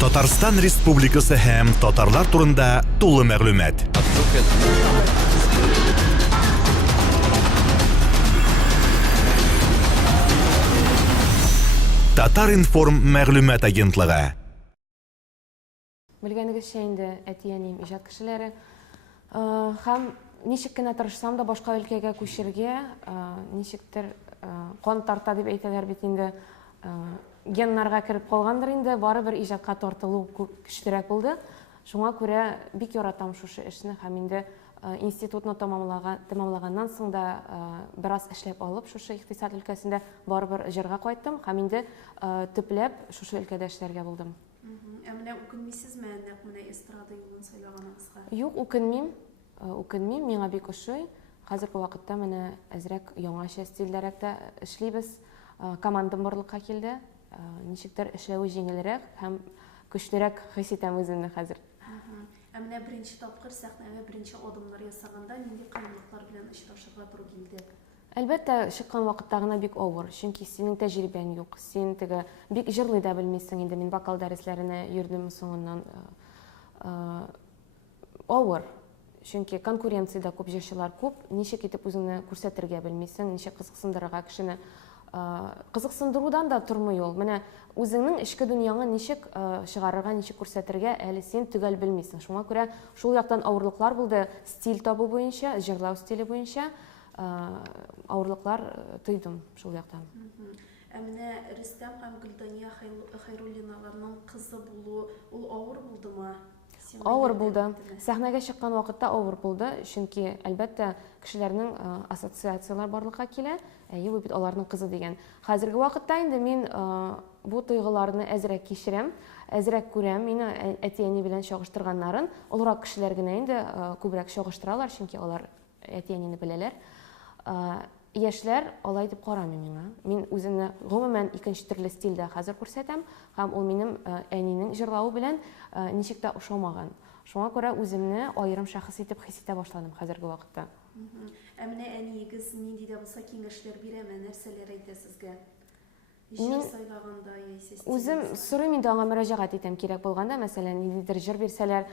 Татарстан Республикасы һәм татарлар турында тулы мәгълүмат. Татар-информ мәгълүмат агентлыгы. Белгәнегезчә инде әтиянем иҗат кешеләре һәм ничек кенә тырышсам да башка өлкәгә күчергә ничектер кан тарта дип әйтәләр бит инде геннарга кереп калгандыр инде барыбер иҗатка тартылу көчлерәк булды. Шуңа күрә бик яратам шушы эшне һәм инде институтны тәмамлаганнан соң да бераз эшләп алып шушы икътисад өлкәсендә барыбер җырга кайттым һәм инде төпләп шушы өлкәдә эшләргә булдым. Менә үкенмисезме нәкъ менә эстрада юлын сайлаганыңызга? Юк, үкенмим, миңа бик ошый. Хәзерге вакытта менә әзрәк яңача стильдәрәк тә эшлибез. Командам барлыкка килде. Ничектер эшләүе җиңелрәк һәм көчлерәк хис итәм үземне хәзер. Менә беренче тапкыр сәхнәгә беренче адымнар ясаганда нинди кыенлыклар белән очрашырга туры килде? Әлбәттә, чыккан вакытта гына бик авыр, чөнки синең тәҗрибәң юк. Син теге бик җырлый да белмисең инде. Мин вокал дәресләренә йөрдем соңыннан. Авыр, чөнки конкуренциядә күп җырчылар күп. Ничек итеп үзеңне күрсәтергә белмисең, ничек кызыксындырырга кешене. Кызыксындырудан да тормый ул. Менә үзеңнең эчке дөньяңны ничек чыгарырга, ничек күрсәтергә әле син төгәл белмисең. Шуңа күрә шул яктан авырлыклар булды. Стиль табу буенча, җырлау стиле буенча авырлыклар тойдым шул яктан. Менә Рөстәм һәм Гөлдания Хәйруллиналарның кызы булу, ул авыр булдымы? Авыр булды. Сәхнәгә чыккан вакытта авыр булды, чөнки әлбәттә кешеләрнең ассоциациялар барлыкка килә. Бу бит аларның кызы дигән. Хәзерге вакытта инде мин бу тойгыларны әзрәк кичерәм, әзрәк күрәм. Мине әти-әни белән чагыштырганнарын, олырак кешеләр генә инде күбрәк чагыштыралар, чөнки алар әти-әнине беләләр. Яшьләр алай дип карамый миңа. Мин үземне гомумән икенче төрле стильдә хәзер күрсәтәм һәм ул минем әнинең җырлавы белән ничек тә ошамаган. Шуңа күрә үземне аерым шәхес итеп хис итә башладым хәзерге вакытта. Менә әниегез нинди дә булса киңәшләр бирәме, нәрсәләр әйтә сезгә? Җыр сайлаганда яисә үзем сорыйм инде аңа мөрәҗәгать итәм кирәк булганда, мәсәлән, ниндидер җыр бирсәләр,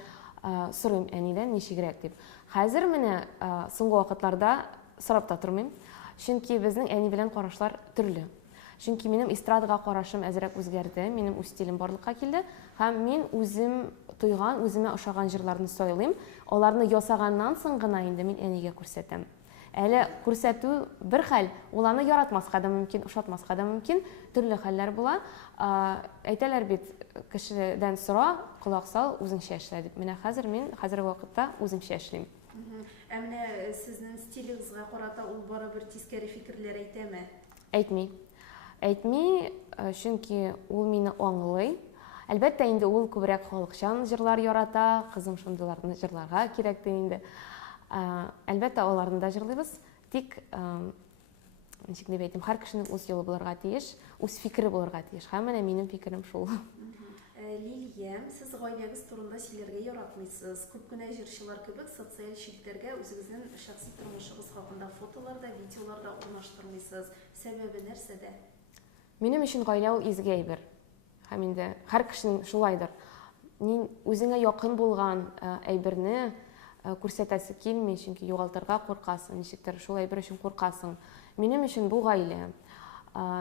сорыйм әнидән ничегрәк дип. Хәзер менә соңгы вакытларда сорап та тормыйм. Чөнки безнең әни белән карашлар төрле. Чөнки минем эстрадага карашым әзрәк үзгәрде, минем үз стилем барлыкка килде һәм мин үзем туйган, үземә ошаган җырларны сайлыйм. Аларны ясаганнан соң гына инде мин әнигә күрсәтәм. Әле күрсәтү бер хәл, ул аны яратмаска да мөмкин, ошатмаска да мөмкин, төрле хәлләр була. Әйтәләр бит, кешедән сора, колак сал, үзеңчә эшлә дип. Менә хәзер мин хәзерге вакытта үземчә эшлим. Менә сезнең стилегезгә карата ул барыбер тискәре фикерләр әйтәме? Әйтми, чөнки ул мине аңлый. Әлбәттә инде ул күбрәк халыкчан җырлар ярата, кызым шундыйларны җырларга кирәк ди инде. Әлбәттә аларны да җырлыйбыз, тик ничек дип әйтим, һәр кешенең үз юлы булырга тиеш, үз фикере булырга тиеш. Һәм менә минем фикерем шул. Лилия, сез гаиләгез турында сөйләргә яратмыйсыз. Күп кенә җырчылар кебек социаль челтәргә үзегезнең шәхси тормышыгыз хакында фотоларда, видеоларда урнаштырмыйсыз. Сәбәбе нәрсәдә? Минем өчен гаилә ул изге әйбер. Һәм инде һәр кешенең шулайдыр. Мин үзеңә якын булган әйберне күрсәтәсе килми, чөнки югалтырга куркасың, ничектер шул әйбер өчен куркасың. Минем өчен бу гаилә.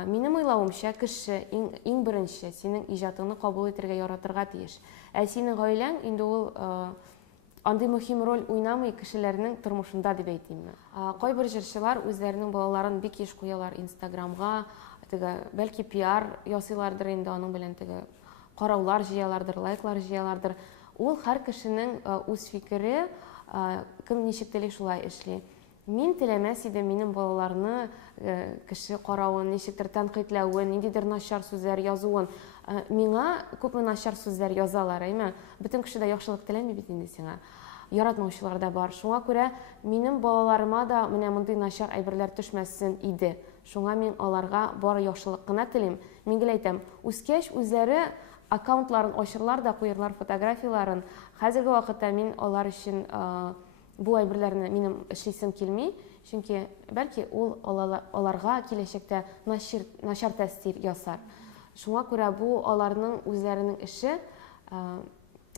Минем уйлавымча, кеше иң беренче синең иҗатыңны кабул итәргә яратырга тиеш. Синең гаиләң инде ул андый мөһим роль уйнамый кешеләрнең тормышында дип әйтим. Кайбер җырчылар үзләренең балаларын бик еш куялар Instagramга, бәлки пиар ясыйлардыр инде аның белән караулар җыялардыр, лайклар җыялардыр. Ул һәр кешенең үз фикере, кем ничек тели шулай эшли. Мин теләмәс идем минем балаларны кеше каравын, ничектер тәнкыйтьләвен, ниндидер начар сүзләр язуын. Миңа күпме начар сүзләр язалар, әйме? Бөтен кеше дә яхшылык теләми бит инде сиңа. Яратмаучылар да бар. Шуңа күрә минем балаларыма да менә мондый начар әйберләр төшмәсен иде. Шуңа мин аларга бары яхшылык кына телим. Мин гел әйтәм, үскәч үзләре аккаунтларын ачырлар да куярлар фотографияларын. Хәзерге вакытта мин алар өчен бу әйберләрне минем эшлисем килми, чөнки бәлки ул аларга киләчәктә начар тәэсир ясар. Шуңа күрә бу аларның үзләренең эше,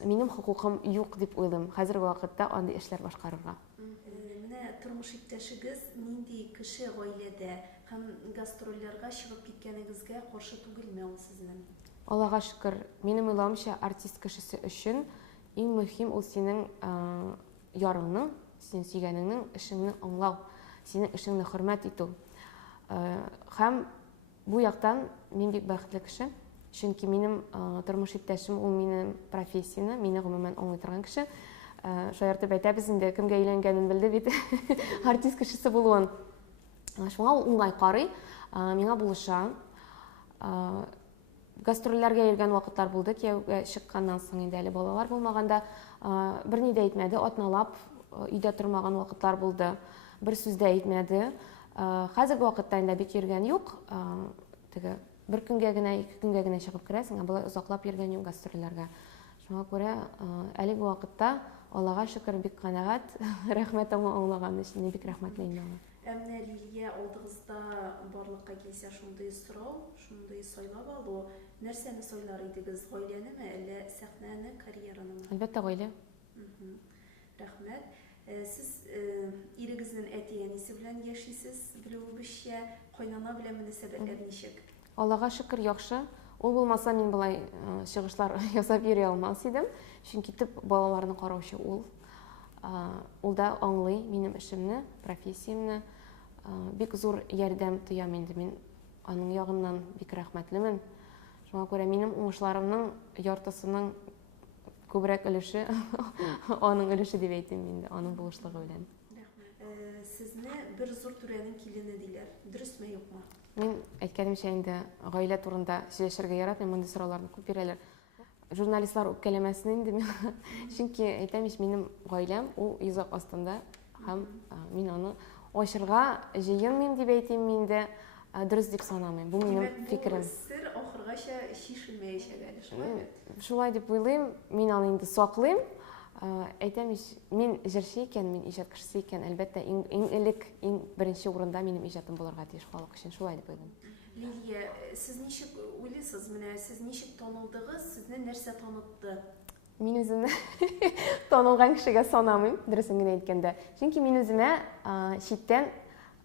минем хокукым юк дип уйлыйм хәзерге вакытта андый эшләр башкарырга. Менә тормыш иптәшегез нинди кеше гаиләдә һәм гастрольләргә чыгып киткәнегезгә каршы түгелме ул сезнең? Аллага шөкер, минем уйлавымча артист кешесе өчен иң мөһим ул синең ярыңның, син сөйгәнеңнең эшеңне аңлау, синең эшеңне хөрмәт итү. Һәм бу яктан мин бик бәхетле кеше, чөнки минем тормыш иптәшем ул минем профессияне, мине гомумән аңлый торган кеше. Шаяртып әйтәбез инде, кемгә өйләнгәнен белде бит, артист кешесе булуын. Шуңа ул уңай карый, миңа булыша. Гастрольләргә йөргән вакытлар булды, кияүгә чыкканнан соң инде әле балалар булмаганда берни дә әйтмәде, атналап өйдә тормаган вакытлар булды, бер сүз дә әйтмәде. Хәзерге вакытта инде бик йөргән юк, теге бер көнгә генә, 2 көнгә генә чыгып керәсең, болай озаклап йөргән юк гастрольләргә. Шуңа күрә әлеге вакытта Аллага шөкер бик канәгать, рәхмәт аңа аңлаган өчен бик рәхмәтле аңа. Әмма Лилия алдыгызда барлыкка килсә шундый сорау, шундый сайлап алу, нәрсәне сайлар идегез, гаиләнеме, әллә сәхнәне, карьеранымы? Әлбәттә гаилә. Рәхмәт. Сез ирегезнең әти-әнисе белән яшисез, белүебезчә, кайнана белән мөнәсәбәтләр ничек? Аллага шөкер яхшы. Ул булмаса мин булай чыгышлар ясап йөри алмас идем, чөнки төп балаларны караучы ул. Ул да аңлый минем эшемне, профессиямне. Бик зур ярдәм тоям инде мин аның ягыннан бик рәхмәтлемен. Шуңа күрә минем уңышларымның яртысының күбрәк өлеше аның өлеше дип әйтим инде, аның булышлыгы белән. Сезне бер зур түрәнең килене диләр. Дөресме, юкмы? Мин әйткәнемчә инде гаилә турында сөйләшергә яратмыйм, мондый сорауларны күп бирәләр. Журналистлар үпкәләмәсен инде мен. Чөнки әйтәм ич минем гаиләм ул йозак астында һәм мин аны ачырга җыенмыйм дип әйтим инде, дөрес дип санамыйм. Бу минем фикерем. Сер ахыргача шишелмәячәк әле, шулаймы? Шулай дип уйлыйм, мин аны инде саклыйм. Әйтәм ич, мин җырчы икән, мин иҗат кешесе икән, әлбәттә иң элек, иң беренче урында минем иҗатым булырга тиеш халык өчен, шулай дип уйлыйм. Лилия, сез ничек уйлыйсыз, менә сез ничек танылдыгыз, сезне нәрсә танытты? Мин үземне танылган кешегә санамыйм, дөресен генә әйткәндә. Чөнки мин үземә читтән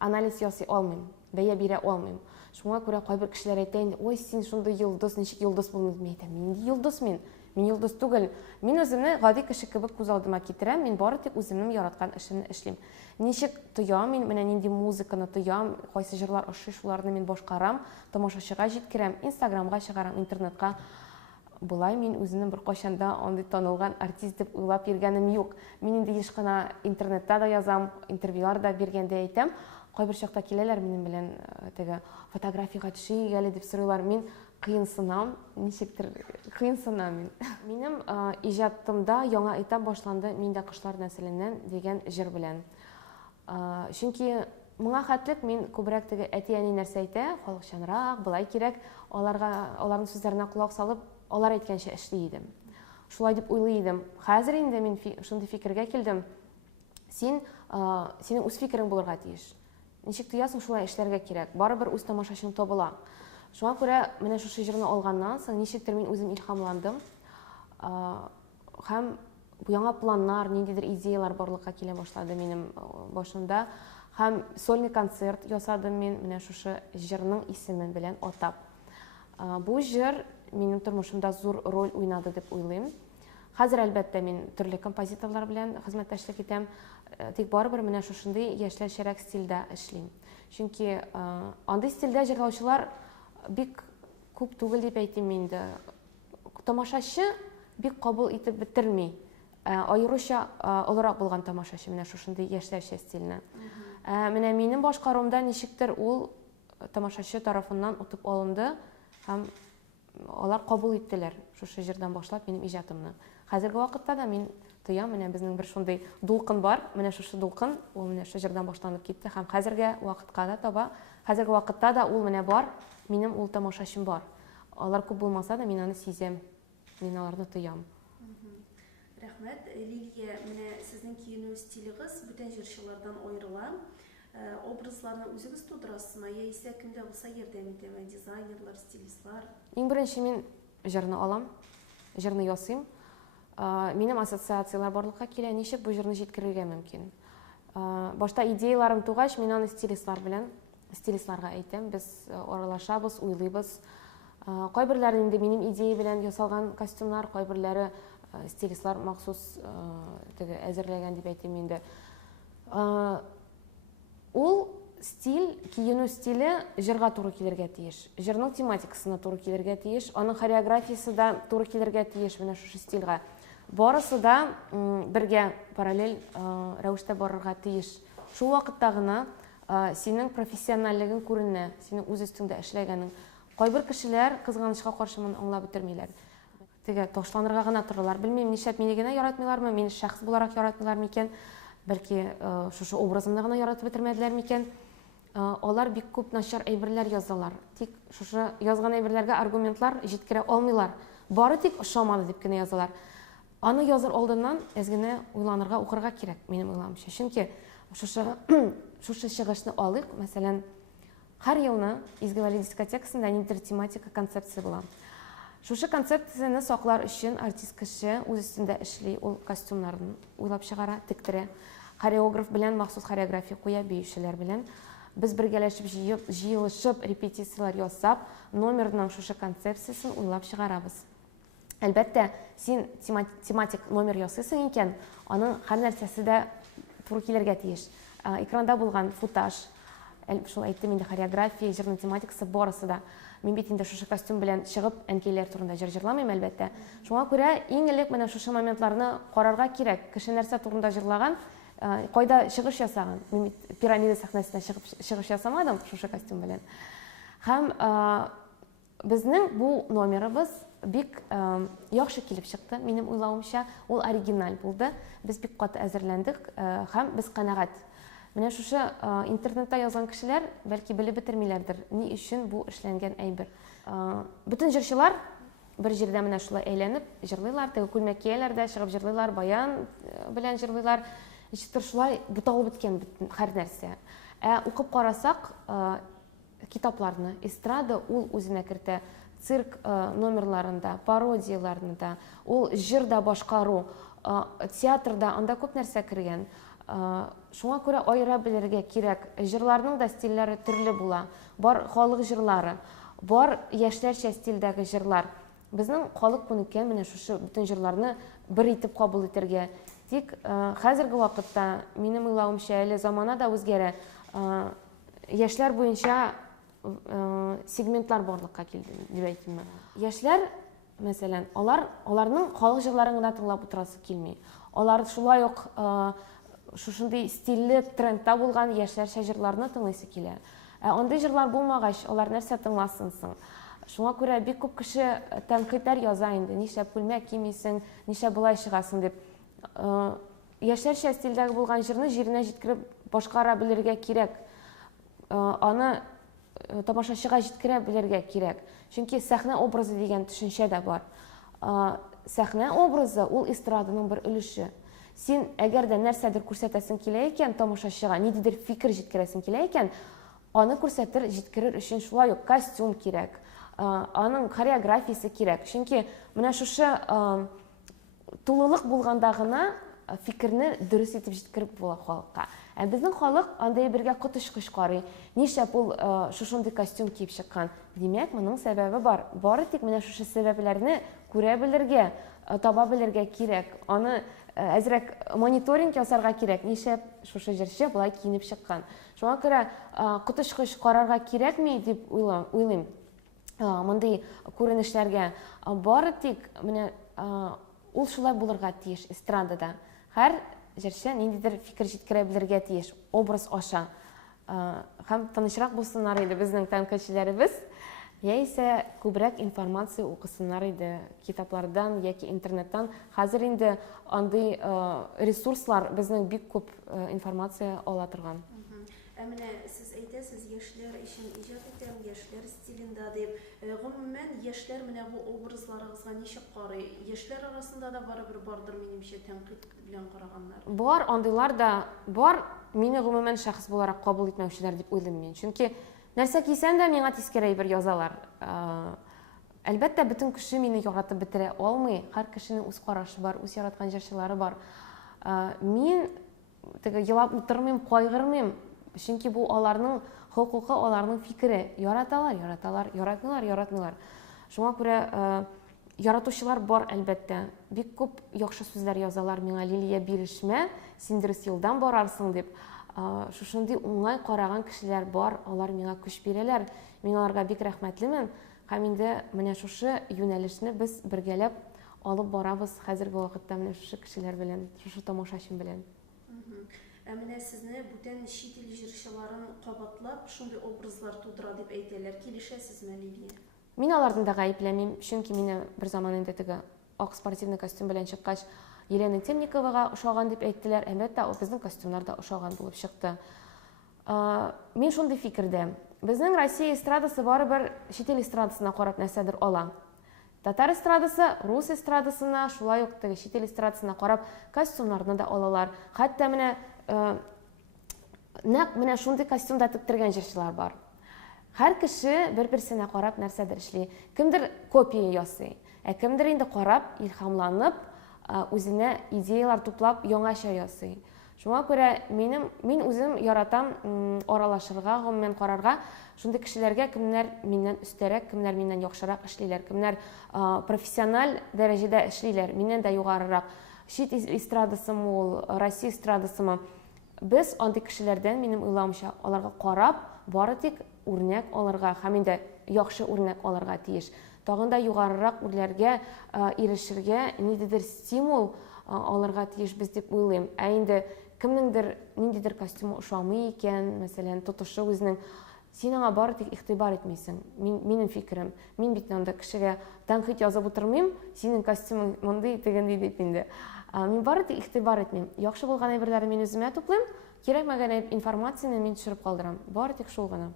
анализ ясый алмыйм, бәя бирә алмыйм. Шуңа күрә кайбер кешеләр әйтә инде, ой, син шундый йолдыз, ничек йолдыз булдың дип әйтәм. Мин йолдыз мин йолдыз түгел. Мин үземне гади кеше кебек күз алдыма китерәм, мин бары тик үземнең яраткан эшемне эшлим. Ничек тоям мин, менә нинди музыканы тоям, кайсы җырлар ошый, шуларны мин башкарам, тамашачыга җиткерәм, Инстаграмга чыгарам, интернетка. Булай мин үземнең бер кайчанда андый танылган артист дип уйлап йөргәнем юк. Мин инде еш кына интернетта да язам, интервьюлар да биргәндә әйтәм. Кайбер чакта киләләр минем белән теге фотографиягә төшик әле дип сорыйлар. Мин кыенсынам, ничектер кыенсынам мин. Минем иҗатымда яңа этап башланды, мин дә кышлар нәселеннән дигән җыр белән. Чөнки моңа хәтлек мин күбрәк теге әти-әни нәрсә әйтә, халыкчанрак, былай кирәк, аларның сүзләренә колак салып, алар әйткәнчә эшли идем. Шулай дип уйлый идем. Хәзер инде мин шундый фикергә килдем. Синең үз фикерең булырга тиеш. Ничек тоясың, шулай эшләргә кирәк. Барыбер үз тамашачың табыла. Шуңа күрә менә шушы җырны алганнан соң ничектер мин үзем илһамландым. Һәм яңа планнар, ниндидер идеялар барлыкка килә башлады минем башымда. Һәм сольный концерт ясадым мин менә шушы җырның исемен белән атап. Бу җыр минем тормышымда зур роль уйнады дип уйлыйм. Хәзер әлбәттә мин төрле композиторлар белән хезмәттәшлек итәм, тик барыбер менә шушындый яшьләрчәрәк стильдә эшлим. Чөнки андый стильдә җырлаучылар бик күп түгел дип әйтим инде. Тамашачы бик кабул итеп бетерми. Аеруча олырак булган тамашачы менә шушындый яшьләрчә стильне. Менә минем башкаруымда ничектер ул тамашачы тарафыннан утып алынды һәм алар кабул иттеләр шушы җырдан башлап минем иҗатымны. Хәзерге вакытта да мин тоям, менә безнең бер шундый дулкын бар, менә шушы дулкын ул менә шу җырдан башланып китте һәм хәзерге вакытта да ул менә бар, минем ул тамашачым бар. Алар күп булмаса да мин аны сизәм, мин аларны тоям. Рәхмәт. Лилия, менә сезнең киенү стилегыз бүтән җырчылардан аерыла. Образларны үзегез тудырасызмы, яисә кемдә булса ярдәм итәме, дизайнерлар, стилистлар? Иң беренче мин җырны алам. җырны ясыйм, минем ассоциациялар барлыкка килә, ничек бу җырны җиткерергә мөмкин. Башта идеяларым тугач, мин аны стилистларга әйтәм, без аралашабыз, уйлыйбыз. Кайберләре инде минем идея белән ясалган костюмнар, кайберләре стилистлар махсус әзерләгән дип әйтим инде. Ул стиль, киенү стиле җырга туры килергә тиеш. Җырның тематикасына туры килергә тиеш, аның хореографиясе да туры килергә тиеш менә шушы стильгә. Барысы да бергә параллель рәвештә барырга тиеш. Шул вакытта гына синең профессиональлыгың күренә, синең үз өстеңдә эшләгәнең. Кайбер кешеләр кызганычка каршы моны аңлап бетермиләр. Теге ташланырга гына торалар. Белмим, нишләп мине генә яратмыйлармы, мине шәхс буларак яратмыйлар микән? Бәлки шушы образымны гына яратып бетермәделәр микән? Алар бик күп начар әйберләр язалар. Тик шушы язган әйберләргә аргументлар җиткерә алмыйлар. Бары тик ошамады дип кенә язалар. Аны языр алдыннан әзгенә уйланырга, укырга кирәк, минем уйламча. Чөнки шушы чыгышны алыйк, мәсәлән, һәр елны Изге Вәли дискотекасында ниндидер тематика концепция була. Шушы концепцияны саклар өчен артист кеше үз өстендә эшли, ул костюмнарын уйлап чыгара, тиктерә. Хореограф белән махсус хореография куя, биючеләр белән. Без бергәләшеп, җыелышып, репетициялар ясап, номерның шушы концепциясын уйлап чыгарабыз. Әлбәттә, син тематик номер ясыйсың икән, аның һәр нәрсәсе дә туры килергә тиеш. Экранда булган футаж, шул әйттем инде, хореография, җырның тематикасы барысы да. Мин бит инде шушы костюм белән чыгып, әнкәйләр турында җыр җырламыйм, әлбәттә. Шуңа күрә иң элек менә шушы моментларны карарга кирәк. Кеше нәрсә турында җырлаган, кайда чыгыш ясаган. Мин пирамида сәхнәсенә чыгыш ясамадым шушы костюм белән. Һәм безнең бу номерыбыз бик яхшы килеп чыкты, минем уйлавымча, ул оригиналь булды. Без бик каты әзерләндек һәм без канәгать. Менә шушы интернетта язган кешеләр бәлки белеп бетермиләрдер, ни өчен бу эшләнгән әйбер. Бүтән җырчылар бер җирдә менә шулай әйләнеп җырлыйлар, теге күлмәк кияләрдә чыгып җырлыйлар, баян белән җырлыйлар. Ничектер шулай буталып беткән һәр нәрсә. Укып карасак, китапларны, эстрада ул үзенә кертә. Цирк номерларында, пародияларында, ул җырда башкару, театрда анда күп нәрсә кергән. Шуңа күрә айыра белергә кирәк. Җырларның да стильләре төрле була. Бар халык җырлары, бар яшьләрчә стильдәге җырлар. Безнең халык күнеккән менә шушы бүтән җырларны бер итеп кабул итәргә. Тик хәзерге вакытта минем уйлавымча әле замана да үзгәрә. Яшьләр буенча сегментлар барлыкка килде дип әйтим. Яшьләр, мәсәлән, аларның халык җырларын гына тыңлап утырасы килми. Алар шулай ук шушындый стильле трендта булган яшьләрчә җырларны тыңлыйсы килә. Андый җырлар булмагач, алар нәрсә тыңласын соң? Шуңа күрә бик күп кеше тәнкыйтьләр яза инде. Нишләп күлмәк кимисең, нишләп болай чыгасың дип. Яшьләрчә стильдәге булган җырны җиренә җиткереп башкара белергә кирәк. Аны тамашачыга җиткерә белергә кирәк. Чөнки сәхнә образы дигән төшенчә дә бар. Сәхнә образы ул эстраданың бер өлеше. Син әгәр дә нәрсәдер күрсәтәсең килә икән, тамашачыга ниндидер фикер җиткерәсең килә икән, аны күрсәтер, җиткерер өчен шулай ук костюм кирәк. Аның хореографиясе кирәк. Чөнки менә шушы тулылык булганда гына фикерне дөрес итеп җиткереп була халыкка. Безнең халык андай бергә котышкыч карый. Нишләп ул шушындый костюм киеп чыккан? Димәк, моның сәбәбе бар. Бары тик менә шушы сәбәпләрне күрә белергә, таба белергә кирәк. Аны әзрәк мониторинг ясарга кирәк. Нишләп шушы җырчы болай киенеп чыккан? Шуңа күрә котышкыч карарга кирәкми дип уйлыйм. Мондый күренешләргә бары тик менә ул шулай булырга тиеш эстрадада. Һәр җырчы ниндидер фикер җиткерә белергә тиеш, образ аша. Һәм тынычрак булсыннар иде безнең тәнкыйтьчеләребез, яисә күбрәк информация укысыннар иде китаплардан яки интернеттан. Хәзер инде андый ресурслар безнең бик күп информация ала торган. Менә сез әйтәсез, яшьләр өчен иҗат итәм, яшьләр стилендә дип. Гомумән яшьләр менә бу образларыгызга ничек карый? Яшьләр арасында да барыбер бардыр, минемчә, тәнкыйть белән караганнар. Бар, андыйлар да бар. Мине гомумән шәхс буларак кабул итмәүчеләр дип уйлыйм мин. Чөнки нәрсә кисәм дә миңа тискәре бер язалар. Әлбәттә, бөтен кеше мине яратып бетерә алмый. Һәр кешенең үз карашы бар, үз яраткан җырчылары бар. Мин елап утырмыйм, кайгырмыйм. Чөнки бу аларның хокукы, аларның фикере. Яраталар, яратмыйлар, яратмыйлар. Шуңа күрә яратучылар бар әлбәттә. Бик күп яхшы сүзләр язалар миңа: Лилия, бирешмә, син дөрес юлдан барарсың дип. Шушындый уңай караган кешеләр бар, алар миңа көч бирәләр. Мин аларга бик рәхмәтлемен. Һәм инде менә шушы юнәлешне без бергәләп алып барабыз хәзерге вакытта менә шушы кешеләр белән, шушы тамашачым белән. Менә сезне бүтән чит ил җырчыларын кабатлап шундый образлар тудыра дип әйтәләр. Килешәсезме, Лилия? Мин алардан да гаепләмим, чөнки мине бер заман инде теге ак спортивный костюм белән чыккач, Елена Темниковага ошаган дип әйттеләр. Әлбәттә, ул безнең костюмнар да ошаган булып чыкты. Мин шундый фикердә. Безнең Россия эстрадасы барыбер чит ил эстрадасына карап нәрсәдер ала. Татар эстрадасы рус эстрадасына, шулай ук теге чит ил эстрадасына карап костюмнарны да алалар. Хәтта менә шундый костюмда тектергән җырчылар бар. Һәр кеше бер-берсенә карап нәрсәдер эшли. Кемдер копия ясый, кемдер инде карап, илһамланып, үзенә идеялар туплап яңача ясый. Шуңа күрә мин үзем яратам аралашырга, гомумән карарга. Шундый кешеләргә кемнәр миннән өстәрәк, кемнәр миннән яхшырак эшлиләр, кемнәр профессиональ дәрәҗәдә эшлиләр, миннән дә югарырак. Чит эстрадасымы ул, Россия эстрадасымы. Без андый кешеләрдән, минем уйлавымча, аларга карап, бары тик үрнәк алырга, һәм инде яхшы үрнәк алырга тиеш. Тагын да югарырак үрләргә ирешергә ниндидер стимул алырга тиеш без дип уйлыйм. Инде кемнеңдер ниндидер костюмы ошамый икән, мәсәлән, тотышы үзенең, син аңа бары тик игътибар итмисең. Минем фикерем. Мин бит анда кешегә тәнкыйть язып утырмыйм, синең костюмың мондый тегенди дип инде. Мин бары тик игътибар итмим. Яхшы булган әйберләрне мин үземә туплыйм, кирәкмәгән информацияны мин төшереп калдырам. Бары тик шул гына.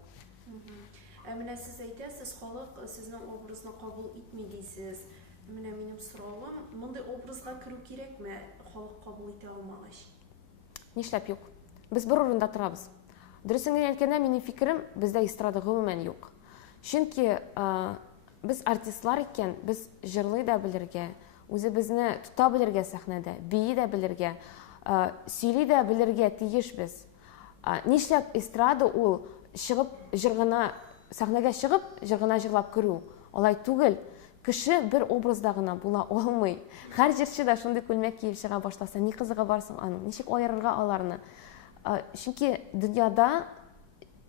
Менә сез әйтәсез, халык сезнең образны кабул итми дисез. Менә минем соравым, мондай образга керү кирәкме, халык кабул итә алмагач? Нишләп юк? Без бер урында торабыз. Дөресен генә әйткәндә, минем фикерем, бездә эстрада гомумән юк. Чөнки без артистлар икән, без җырлый да белергә, үзебезне тута белергә сәхнәдә, бии дә белергә, сөйли дә белергә тиешбез. Нишләп эстрада ул чыгып җыргына, сәхнәгә чыгып җыргына җырлап керү? Алай түгел. Кеше бер образда гына була алмый. Һәр җырчы да шундый күлмәк киеп чыга башласа, ни кызыгы барсың аның? Ничек аерырга аларны? Чөнки дөньяда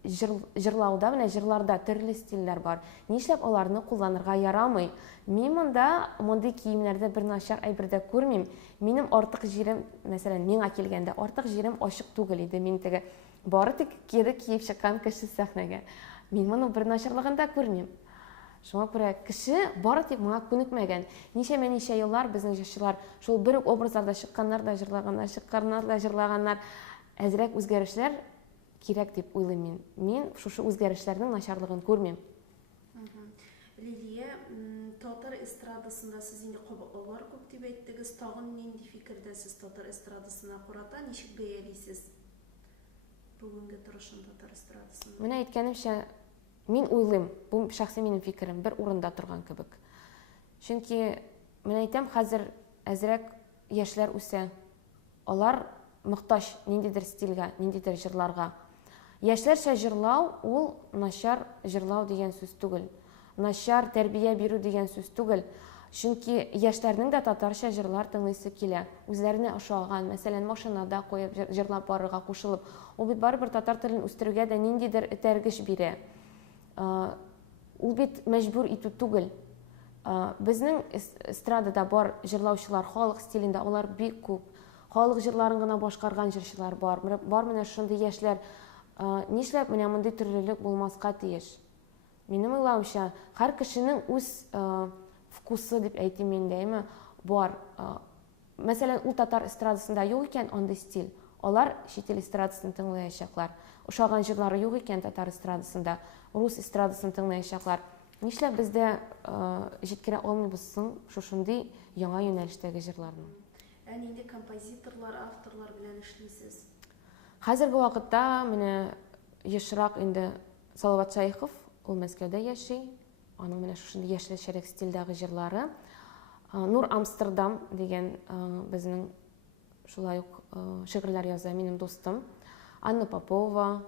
җырлауда, менә җырларда төрле стильләр бар. Нишләп аларны кулланырга ярамый? Мин монда мондый киемнәрдә бер начар әйбердә күрмим. Минем артык җирем, мәсәлән, миңа килгәндә, артык җирем ачык түгел иде. Мин теге бары тик киеп чыккан кеше сәхнәгә. Мин моны бер начарлыгын да күрмим. Шуңа күрә кеше бары тик моңа күнекмәгән. Ничә еллар безнең җырчылар шул бер образларда чыкканнар да җырлаганнар, чыкканнар да җырлаганнар. Әзрәк үзгәрешләр кирәк дип уйлыйм мин. Мин шушы үзгәрешләрнең начарлыгын күрмим. Лилия, татар эстрадасында сез инде кабатлаулар күп дип әйттегез. Тагын нинди фикердәсез татар эстрадасына карата, ничек бәялисез бүгенге торышын татар эстрадасында? Менә әйткәнемчә, мин уйлыйм, бу шәхси минем фикерем, бер урында торган кебек. Чөнки мен әйтәм, хәзер әзрәк яшьләр үсә. Алар мохтаҗ ниндидер стильгә, ниндидер җырларга. Яшьләрчә җырлау ул начар җырлау дигән сүз түгел. Начар тәрбия бирү дигән сүз түгел. Чөнки яшьләрнең дә татарча җырлар тыңлыйсы килә. Үзләренә ошаган, мәсәлән, машинада куеп җырлап барырга кушылып, ул бит барыбер татар телен үстерүгә дә ниндидер этәргеч бирә. Ул бит мәҗбүр итү түгел. Безнең эстрадада бар җырлаучылар халык стилендә, алар бик күп. Халык җырларын гына башкарган җырчылар бар. Бар менә шундый яшьләр. Нишләп менә мондый төрлелек булмаска тиеш? Минем уйлавымча, һәр кешенең үз вкусы дип әйтим инде, бар. Мәсәлән, ул татар эстрадасында юк икән андый стиль. Алар чит ил эстрадасын тыңлаячаклар. Ошаган җырлары юк икән татар эстрадасында, рус эстрадасын тыңлаячаклар. Нишләп бездә җиткерә алмыйбыз соң шушындый яңа юнәлештәге җырларны? Инде композиторлар, авторлар белән эшлисез. Хәзерге вакытта менә ешрак инде Салават Шайхов, ул Мәскәүдә яши. аның менә шушындай яшьләшәрәк стильдәге җырлары. Нур Амстердам дигән безнең шулай ук шигырьләр яза минем дустым. Анна Попова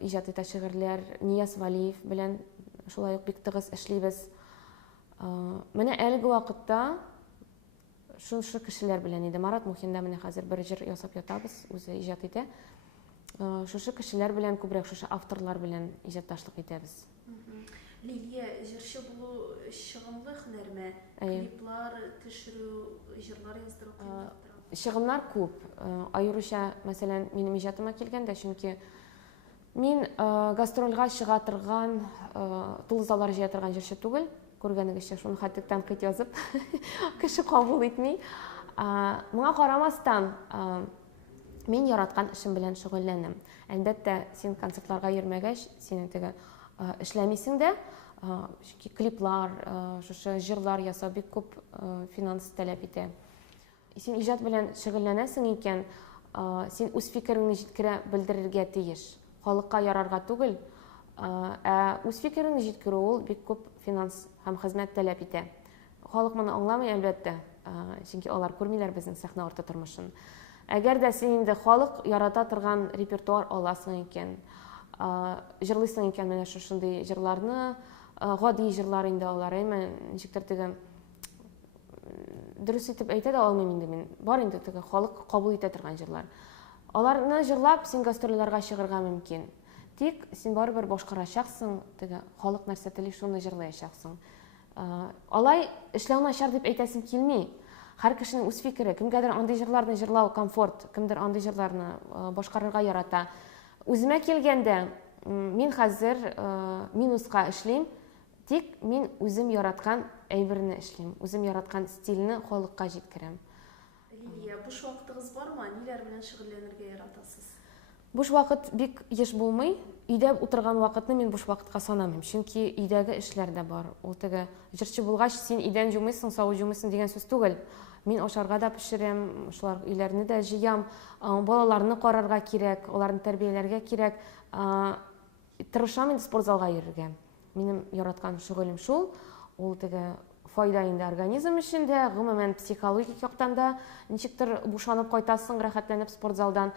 иҗат итә шигырьләр, Нияз Валиев белән шулай ук бик тыгыз эшлибез. Менә әлеге вакытта шушы кешеләр белән иде. Марат Мухин да менә хәзер бер җыр ясап ятабыз, үзе иҗат итә. Шушы кешеләр белән күбрәк шушы авторлар белән иҗатташлык итәбез. Лилия, җырчы булу чыгымлы һөнәрме? Клиплар төшерү, җырлар яздыру кыйнлыктыр. Чыгымнар күп. Аеруча, мәсәлән, минем иҗатыма килгәндә, чөнки мин гастрольгә чыга торган, тулы заллар җыя торган җырчы түгел. Күргәнегезчә, шуны хәтта тәнкыйть язып, кеше кабул итми. Моңа карамастан, мин яраткан эшем белән шөгыльләнәм. Әлбәттә, син концертларга йөрмәгәч, син теге эшләмисең дә, клиплар, шушы җырлар ясау бик күп финанс таләп итә. Син иҗат белән шөгыльләнәсең икән, син үз фикереңне җиткерә белдерергә тиеш. Халыкка ярарга түгел, үз фикереңне җиткерү ул бик күп финанс һәм хезмәт таләп итә. Халык моны аңламый әлбәттә, чөнки алар күрмиләр безнең сәхнә арты тормышын. Әгәр дә син инде халык ярата торган репертуар аласың икән, җырлыйсың икән менә шушындый җырларны, гади җырлар инде алар, ничектер теге дөрес итеп әйтә дә алмыйм инде мин. Бар инде теге халык кабул итә торган җырлар. Аларны җырлап син гастрольләргә чыгарга мөмкин. Тик син барыбер башкарачаксың, теге халык нәрсә тели шуны җырлаячаксың. Алай эшләү начар дип әйтәсем килми. Һәр кешенең үз фикере, кемгәдер андый җырларны җырлау комфорт, кемдер андый җырларны башкарырга ярата. Үземә килгәндә, мин хәзер минуска эшлим, тик мин үзем яраткан әйберне эшлим, үзем яраткан стильне халыкка җиткерәм. Лилия, буш вакытыгыз бармы? Ниләр белән шөгыльләнергә яратасыз? Буш вакыт бик еш булмый. Өйдә утырган вакытны мин буш вакытка санамыйм, чөнки өйдәге эшләр дә бар. Ул теге җырчы булгач син идән җумыйсың, савы җумыйсың дигән сүз түгел. Мин ашарга да пешерәм, шулар өйләрне дә җыям, балаларны карарга кирәк, аларны тәрбияләргә кирәк. Тырышам инде спортзалга йөрергә. Минем яраткан шөгылем шул. Ул теге файда инде организм өчен дә, гомумән психологик яктан да, ничектер бушанып кайтасың, рәхәтләнеп спортзалдан.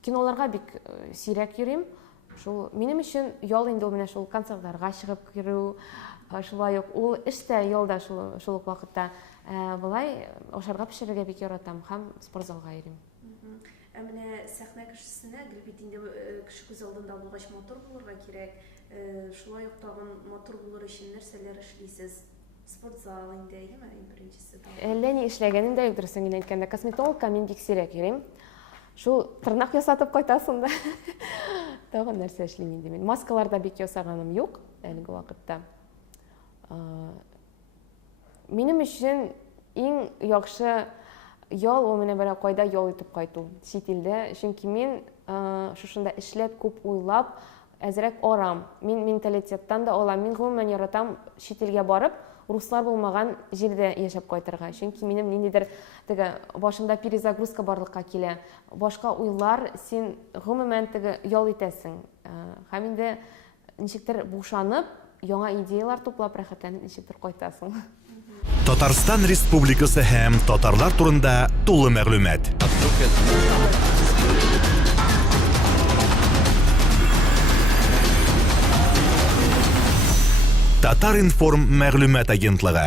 Киноларга бик сирәк йөрим. Шул минем өчен ял инде ул менә шул концертларга чыгып кирү, шулай ук ул эштә ялда шул ук вакытта. Булай ашарга пешерергә бик яратам һәм спортзалга йөрим. Менә сәхнә кешесенә гел бит инде кеше күз алдында булгач мотор булырга кирәк. Шулай ук тагын мотор булыр өчен нәрсәләр эшлисез? Спортзал инде, әйеме, беренчесе. Әллә ни эшләгәнем дә юк, дөресен генә әйткәндә. Косметологка мин бик сирәк йөрим. Шул тырнак ясатып кайтасың да. Тагын нәрсә эшлим инде мин. Маскаларда бик ясаганым юк әлеге вакытта. Минем өчен иң яхшы ял ул менә бер кайда ял итеп кайту. Чит илдә, чөнки мин шушында эшләп, күп уйлап, әзрәк арам. Мин менталитеттан да алам. Мин гомумән яратам чит илгә барып, руслар булмаган җирдә яшәп кайтырга. Чөнки минем ниндидер теге башымда перезагрузка барлыкка килә. Башка уйлар син гомумән теге ял итәсең. Һәм инде ничектер бушанып, яңа идеялар туплап рәхәтләнеп ничектер кайтасың. Татарстан Республикасы һәм татарлар турында тулы мәгълүмат. Татар информ мәгълүмат агентлыгы.